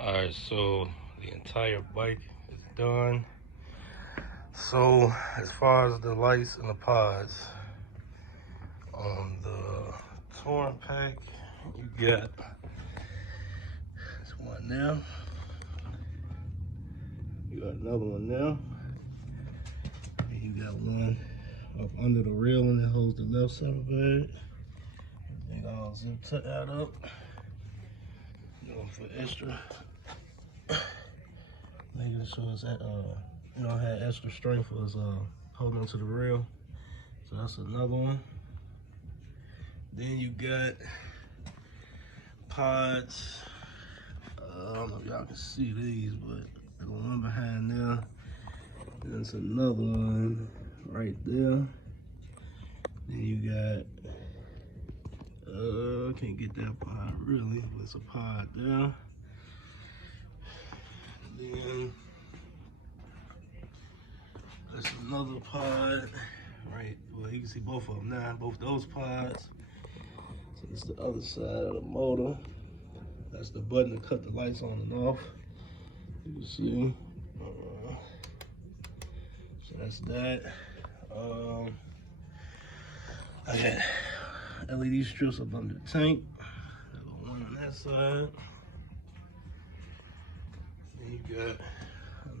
Alright, so the entire bike is done. So as far as the lights and the pods, on the touring pack, you got this one there. You got another one there. And you got one up under the railing that holds the left saddlebag. Everything all zip tied up. For extra, making sure it's at had extra strength for us holding onto the rail. So that's another one. Then you got pods. I don't know if y'all can see these, but there's one behind there. There's another one right there. Then you got I can't get that pod really, but it's a pod there. Then there's another pod, right? Well, you can see both of them now, both those pods. So it's the other side of the motor. That's the button to cut the lights on and off. You can see. So that's that. I got LED strips up under the tank. There's one on that side. Then you got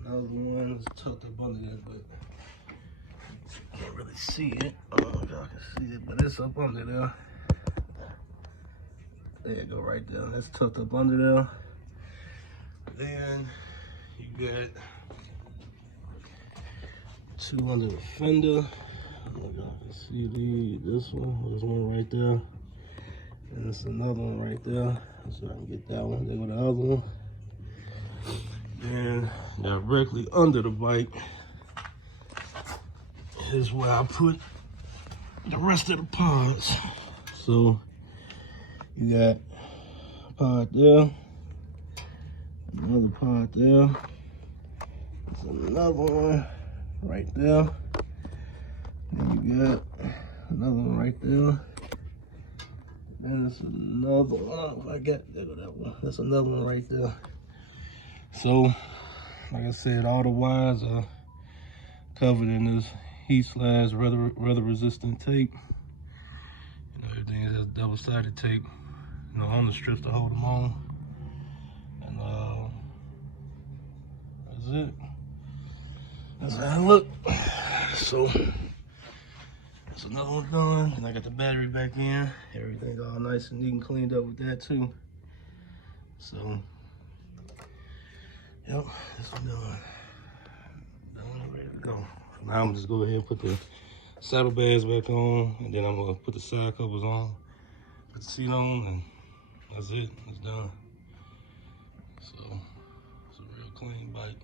another one that's tucked up under there, but you can't really see it. I don't know if y'all can see it, but it's up under there. There you go, right there. That's tucked up under there. Then you got two under the fender. I don't know if y'all can see this one. There's one right there. And there's another one right there. So I can get that one. There go the other one. Then directly under the bike is where I put the rest of the pods. So you got a pod there, another pod there, there's another one right there, then you got another one right there, then there's another one. I got there go that one. That's another one right there. So, like I said, all the wires are covered in this heat/weather resistant tape. Everything is double-sided tape, on the strips to hold them on. And that's it. That's how I look. So that's another one done. And I got the battery back in. Everything all nice and neat and cleaned up with that too. So, yep, this one done. Done and ready to go. Now I'm just go ahead and put the saddlebags back on, and then I'm gonna put the side covers on, put the seat on, and that's it. It's done. So it's a real clean bike.